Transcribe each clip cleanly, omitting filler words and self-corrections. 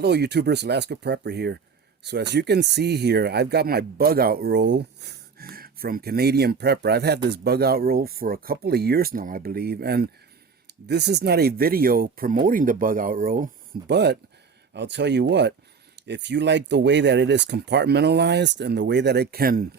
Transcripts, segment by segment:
Hello YouTubers, Alaska Prepper here. So as you can see here, I've got my bug out roll from Canadian Prepper. I've had this bug out roll for a couple of years now, I believe. And this is not a video promoting the bug out roll, but I'll tell you what, if you like the way that it is compartmentalized and the way that it can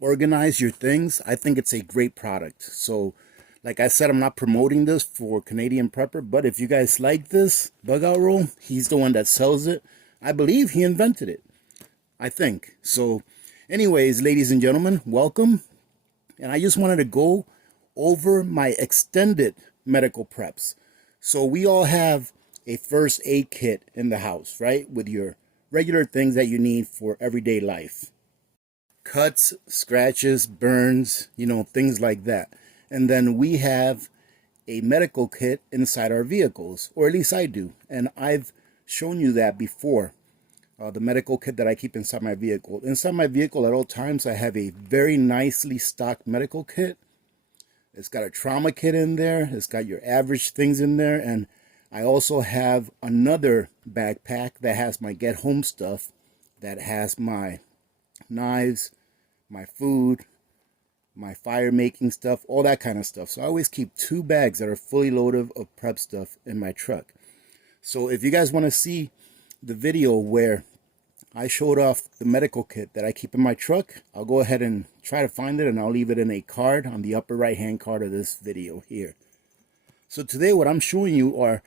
organize your things, I think it's a great product. So like I said, I'm not promoting this for Canadian Prepper, but if you guys like this bug out roll, he's the one that sells it. I believe he invented it, I think. So anyways, ladies and gentlemen, welcome. And I just wanted to go over my extended medical preps. So we all have a first aid kit in the house, right? With your regular things that you need for everyday life. Cuts, scratches, burns, things like that. And then we have a medical kit inside our vehicles, or at least I do. And I've shown you that before, the medical kit that I keep inside my vehicle. Inside my vehicle at all times, I have a very nicely stocked medical kit. It's got a trauma kit in there. It's got your average things in there. And I also have another backpack that has my get home stuff, that has my knives, my food, my fire making stuff, all that kind of stuff. So I always keep two bags that are fully loaded of prep stuff in my truck. So if you guys want to see the video where I showed off the medical kit that I keep in my truck, I'll go ahead and try to find it, and I'll leave it in a card on the upper right hand card of this video here. So today what I'm showing you are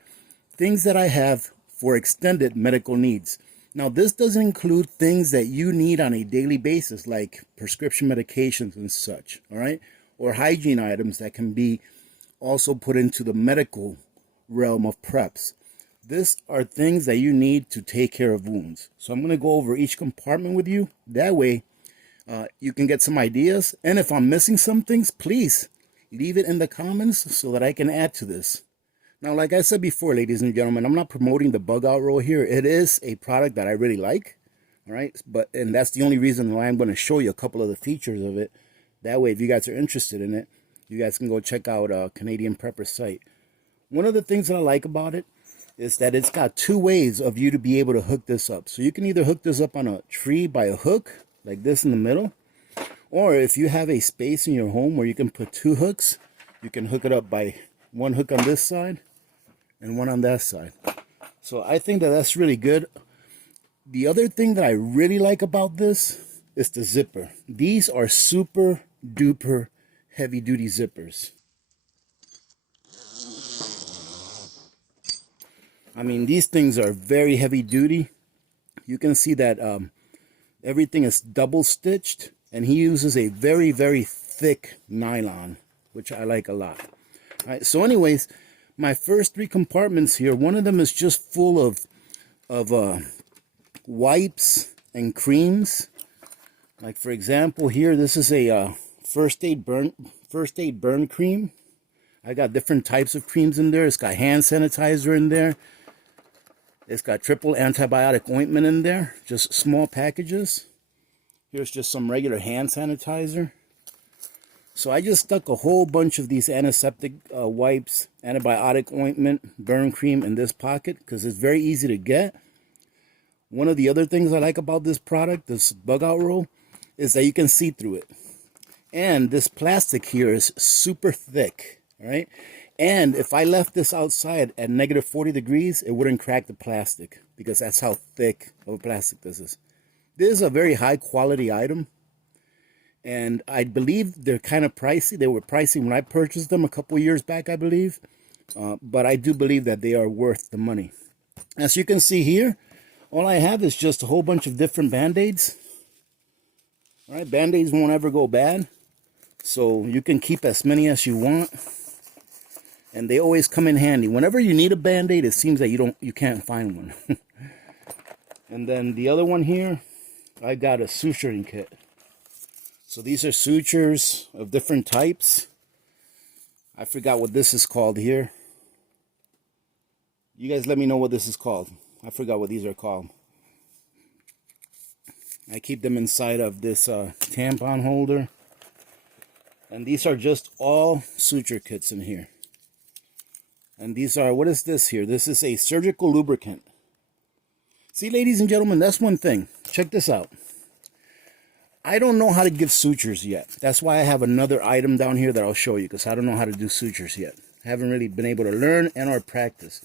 things that I have for extended medical needs. Now, this doesn't include things that you need on a daily basis, like prescription medications and such, all right? Or hygiene items that can be also put into the medical realm of preps. These are things that you need to take care of wounds. So I'm going to go over each compartment with you. That way, you can get some ideas. And if I'm missing some things, please leave it in the comments so that I can add to this. Now, like I said before, ladies and gentlemen, I'm not promoting the bug out roll here. It is a product that I really like, all right? And that's the only reason why I'm going to show you a couple of the features of it. That way, if you guys are interested in it, you guys can go check out Canadian Prepper's site. One of the things that I like about it is that it's got two ways of you to be able to hook this up. So you can either hook this up on a tree by a hook, like this in the middle, or if you have a space in your home where you can put two hooks, you can hook it up by one hook on this side and one on that side. So I think that that's really good. The other thing that I really like about this is the zipper. These are super duper heavy duty zippers. I mean, these things are very heavy duty. You can see that everything is double stitched, and he uses a very, very thick nylon, which I like a lot. All right, so anyways, my first three compartments here, one of them is just full of wipes and creams. Like for example, here, this is a first aid burn cream. I got different types of creams in there. It's got hand sanitizer in there. It's got triple antibiotic ointment in there, just small packages. Here's just some regular hand sanitizer. So I just stuck a whole bunch of these antiseptic wipes, antibiotic ointment, burn cream in this pocket because it's very easy to get. One of the other things I like about this product, this bug out roll, is that you can see through it. And this plastic here is super thick, all right? And if I left this outside at negative 40 degrees, it wouldn't crack the plastic because that's how thick of a plastic this is. This is a very high quality item. And I believe they're kind of pricey. They were pricey when I purchased them a couple years back, I believe. But I do believe that they are worth the money. As you can see here, all I have is just a whole bunch of different Band-Aids. All right, Band-Aids won't ever go bad. So you can keep as many as you want. And they always come in handy. Whenever you need a Band-Aid, it seems that you can't find one. And then the other one here, I got a suturing kit. So these are sutures of different types. I forgot what this is called here. You guys let me know what this is called. I forgot what these are called. I keep them inside of this tampon holder. And these are just all suture kits in here. And these are, what is this here? This is a surgical lubricant. See, ladies and gentlemen, that's one thing. Check this out. I don't know how to give sutures yet. That's why I have another item down here that I'll show you, because I don't know how to do sutures yet. I haven't really been able to learn and or practice.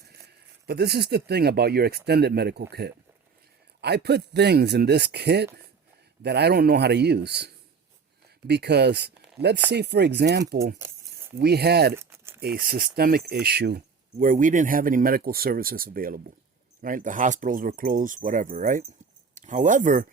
But this is the thing about your extended medical kit. I put things in this kit that I don't know how to use. Because let's say, for example, we had a systemic issue where we didn't have any medical services available, right? The hospitals were closed, whatever, right? However,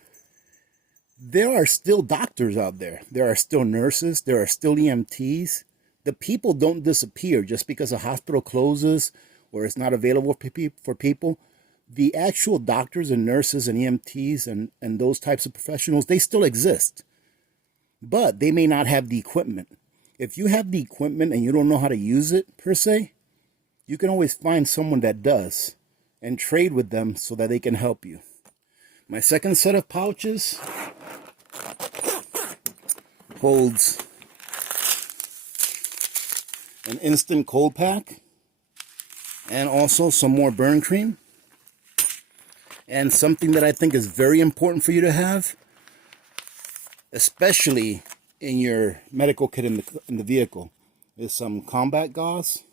there are still doctors out there. There are still nurses. There are still EMTs. The people don't disappear just because a hospital closes or it's not available for people. The actual doctors and nurses and EMTs and those types of professionals, they still exist. But they may not have the equipment. If you have the equipment and you don't know how to use it, per se, you can always find someone that does and trade with them so that they can help you. My second set of pouches holds an instant cold pack and also some more burn cream. And something that I think is very important for you to have, especially in your medical kit in the vehicle, is some combat gauze.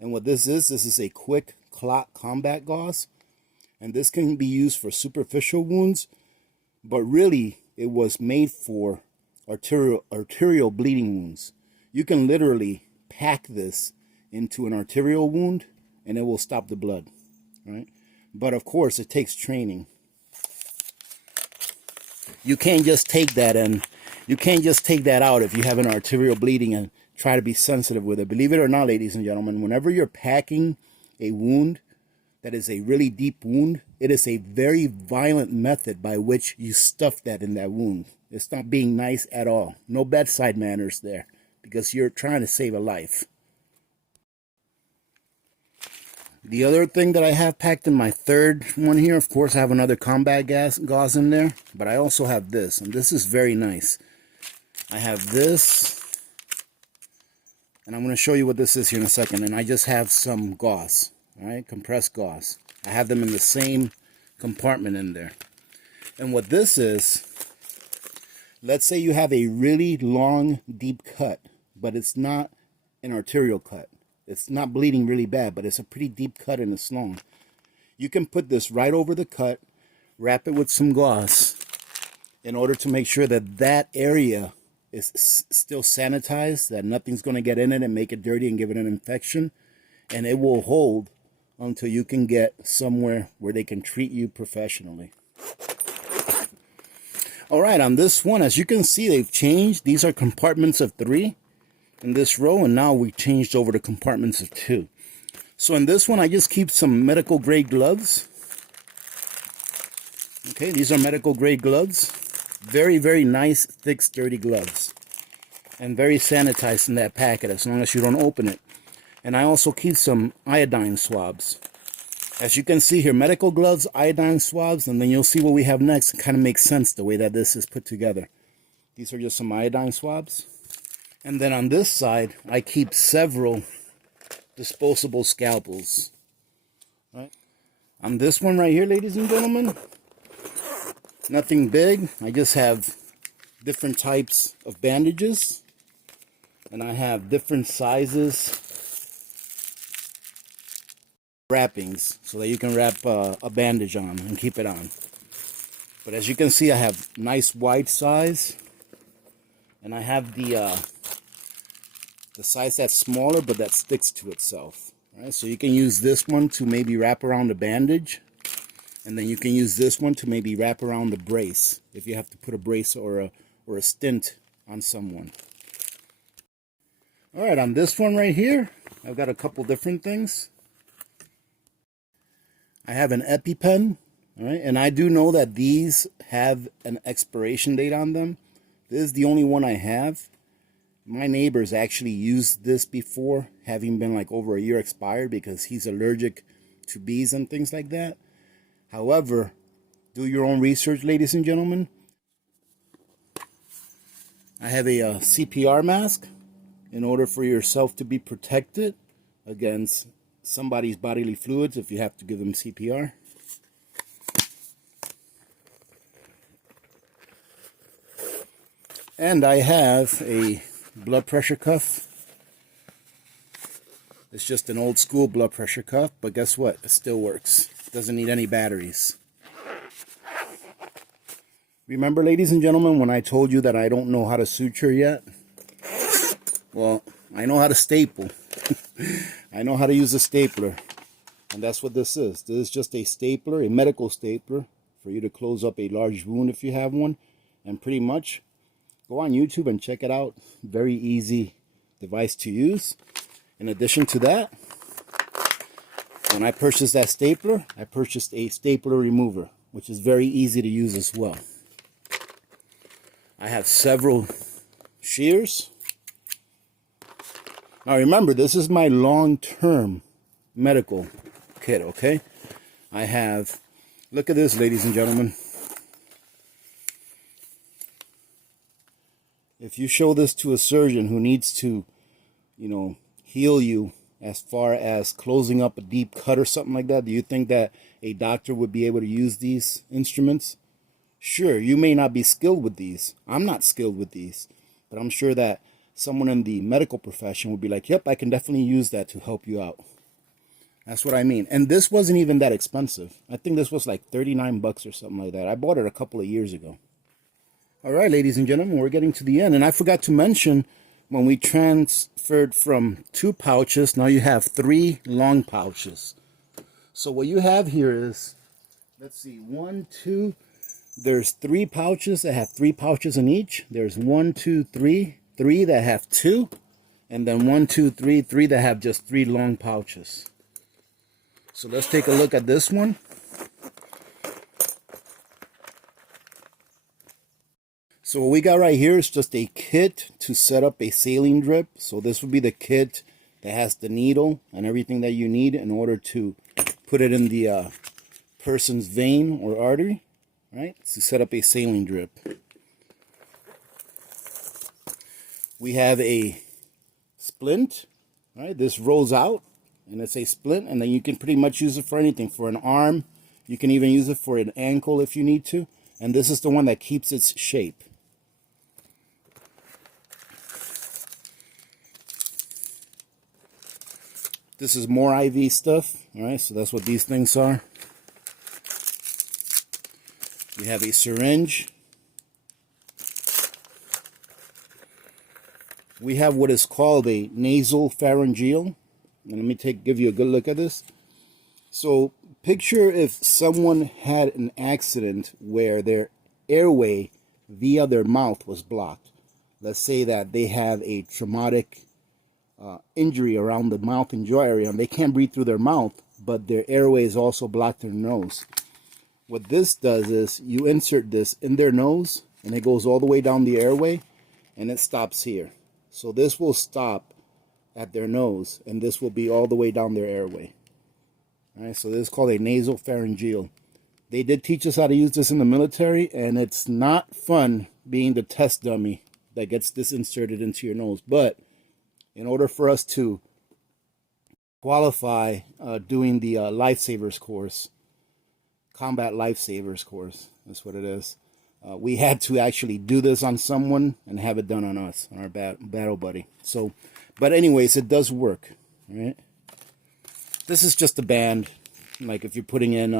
And what this is a quick clot combat gauze. And this can be used for superficial wounds, but really it was made for arterial bleeding wounds. You can literally pack this into an arterial wound and it will stop the blood, right? But of course it takes training. You can't just take that out if you have an arterial bleeding and try to be sensitive with it. Believe it or not, ladies and gentlemen, whenever you're packing a wound that is a really deep wound, it is a very violent method by which you stuff that in that wound. It's not being nice at all. No bedside manners there, because you're trying to save a life. The other thing that I have packed in my third one here, of course, I have another combat gauze in there, but I also have this, and this is very nice. I have this, and I'm going to show you what this is here in a second, and I just have some gauze. All right, compressed gauze. I have them in the same compartment in there. And what this is, let's say you have a really long, deep cut, but it's not an arterial cut. It's not bleeding really bad, but it's a pretty deep cut and it's long. You can put this right over the cut, wrap it with some gauze in order to make sure that that area is still sanitized, that nothing's going to get in it and make it dirty and give it an infection. And it will hold until you can get somewhere where they can treat you professionally. All right, on this one, as you can see, they've changed. These are compartments of 3 in this row, and now we changed over to compartments of 2. So in this one, I just keep some medical grade gloves. Okay, these are medical grade gloves. Very, very nice, thick, sturdy gloves. And very sanitized in that packet as long as you don't open it. And I also keep some iodine swabs. As you can see here, medical gloves, iodine swabs, and then you'll see what we have next. It kind of makes sense the way that this is put together. These are just some iodine swabs. And then on this side, I keep several disposable scalpels. Right? On this one right here, ladies and gentlemen, nothing big. I just have different types of bandages. And I have different sizes wrappings so that you can wrap a bandage on and keep it on. But as you can see, I have nice wide size, and I have the size that's smaller but that sticks to itself. Right? So you can use this one to maybe wrap around the bandage, and then you can use this one to maybe wrap around the brace if you have to put a brace or a stint on someone. All right, on this one right here, I've got a couple different things. I have an EpiPen, all right, and I do know that these have an expiration date on them. This is the only one I have. My neighbor's actually used this before, having been like over a year expired because he's allergic to bees and things like that. However, do your own research, ladies and gentlemen. I have a CPR mask in order for yourself to be protected against somebody's bodily fluids if you have to give them CPR. And I have a blood pressure cuff. It's just an old school blood pressure cuff, but guess what? It still works. It doesn't need any batteries. Remember, ladies and gentlemen, when I told you that I don't know how to suture yet? Well, I know how to staple. I know how to use a stapler. And that's what this is. This is just a stapler, a medical stapler, for you to close up a large wound if you have one. And pretty much, go on YouTube and check it out. Very easy device to use. In addition to that, when I purchased that stapler, I purchased a stapler remover, which is very easy to use as well. I have several shears. Now remember, this is my long-term medical kit, okay? I have, look at this, ladies and gentlemen. If you show this to a surgeon who needs to, you know, heal you as far as closing up a deep cut or something like that, do you think that a doctor would be able to use these instruments? Sure, you may not be skilled with these. I'm not skilled with these, but I'm sure that someone in the medical profession would be like, yep, I can definitely use that to help you out. That's what I mean. And this wasn't even that expensive. I think this was like 39 bucks or something like that. I bought it a couple of years ago. All right, ladies and gentlemen, we're getting to the end. And I forgot to mention, when we transferred from 2 pouches, now you have 3 long pouches. So what you have here is, let's see, 1, 2, there's 3 pouches that have 3 pouches in each. There's 1, 2, 3, 3 that have 2, and then 1, 2, 3, 3 that have just 3 long pouches. So let's take a look at this one. So what we got right here is just a kit to set up a saline drip. So this would be the kit that has the needle and everything that you need in order to put it in the person's vein or artery, right? To set up a saline drip. We have a splint, right? This rolls out and it's a splint, and then you can pretty much use it for anything. For an arm, you can even use it for an ankle if you need to. And this is the one that keeps its shape. This is more IV stuff, all right? So that's what these things are. We have a syringe. We have what is called a nasal pharyngeal. And let me give you a good look at this. So picture if someone had an accident where their airway via their mouth was blocked. Let's say that they have a traumatic injury around the mouth and jaw area, and they can't breathe through their mouth, but their airway is also blocked in their nose. What this does is you insert this in their nose, and it goes all the way down the airway, and it stops here. So this will stop at their nose, and this will be all the way down their airway. All right, so this is called a nasal pharyngeal. They did teach us how to use this in the military, and it's not fun being the test dummy that gets this inserted into your nose. But in order for us to qualify doing the lifesavers course, combat lifesavers course, that's what it is, we had to actually do this on someone and have it done on us, on our battle buddy. So, but anyways, it does work, right? This is just a band, like if you're putting in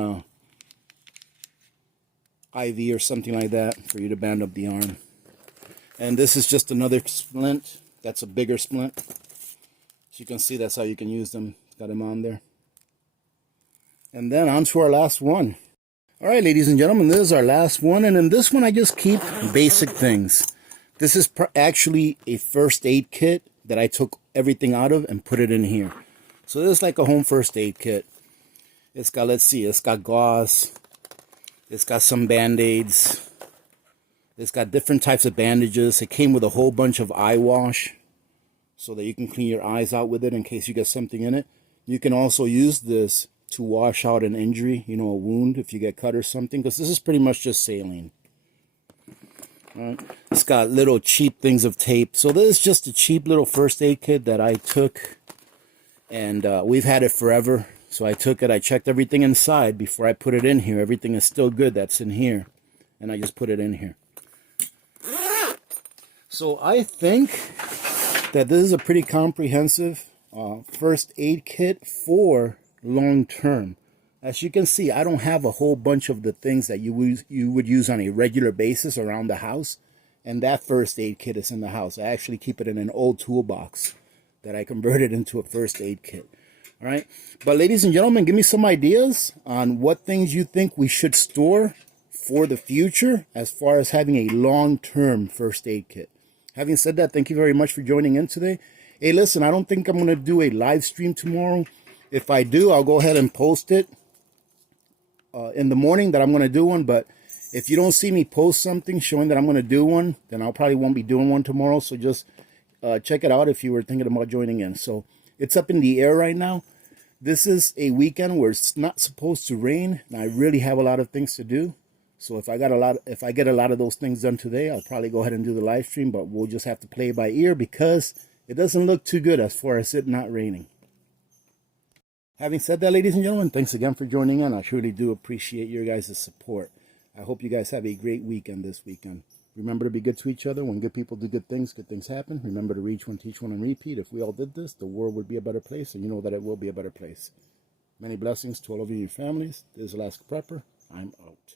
IV or something like that, for you to band up the arm. And this is just another splint. That's a bigger splint. As you can see, that's how you can use them. Got them on there. And then on to our last one. All right, ladies and gentlemen, this is our last one. And in this one, I just keep basic things. This is actually a first aid kit that I took everything out of and put it in here. So this is like a home first aid kit. It's got, let's see, it's got gauze. It's got some Band-Aids. It's got different types of bandages. It came with a whole bunch of eye wash so that you can clean your eyes out with it in case you get something in it. You can also use this to wash out an injury, you know, a wound if you get cut or something, because this is pretty much just saline. Right. It's got little cheap things of tape. So this is just a cheap little first aid kit that I took, and we've had it forever. So I took it, I checked everything inside before I put it in here. Everything is still good that's in here, and I just put it in here. So I think that this is a pretty comprehensive first aid kit for long term. As you can see, I don't have a whole bunch of the things that you would use on a regular basis around the house. And that first aid kit is in the house. I actually keep it in an old toolbox that I converted into a first aid kit. All right. But ladies and gentlemen, give me some ideas on what things you think we should store for the future as far as having a long-term first aid kit. Having said that, thank you very much for joining in today. Hey, listen, I don't think I'm going to do a live stream tomorrow. If I do, I'll go ahead and post it in the morning that I'm going to do one. But if you don't see me post something showing that I'm going to do one, then I'll probably won't be doing one tomorrow. So just check it out if you were thinking about joining in. So it's up in the air right now. This is a weekend where it's not supposed to rain, and I really have a lot of things to do. So if I get a lot of those things done today, I'll probably go ahead and do the live stream, but we'll just have to play it by ear because it doesn't look too good as far as it not raining. Having said that, ladies and gentlemen, thanks again for joining in. I truly do appreciate your guys' support. I hope you guys have a great weekend this weekend. Remember to be good to each other. When good people do good things happen. Remember to reach one, teach one, and repeat. If we all did this, the world would be a better place, and you know that it will be a better place. Many blessings to all of you and your families. This is Alaska Prepper. I'm out.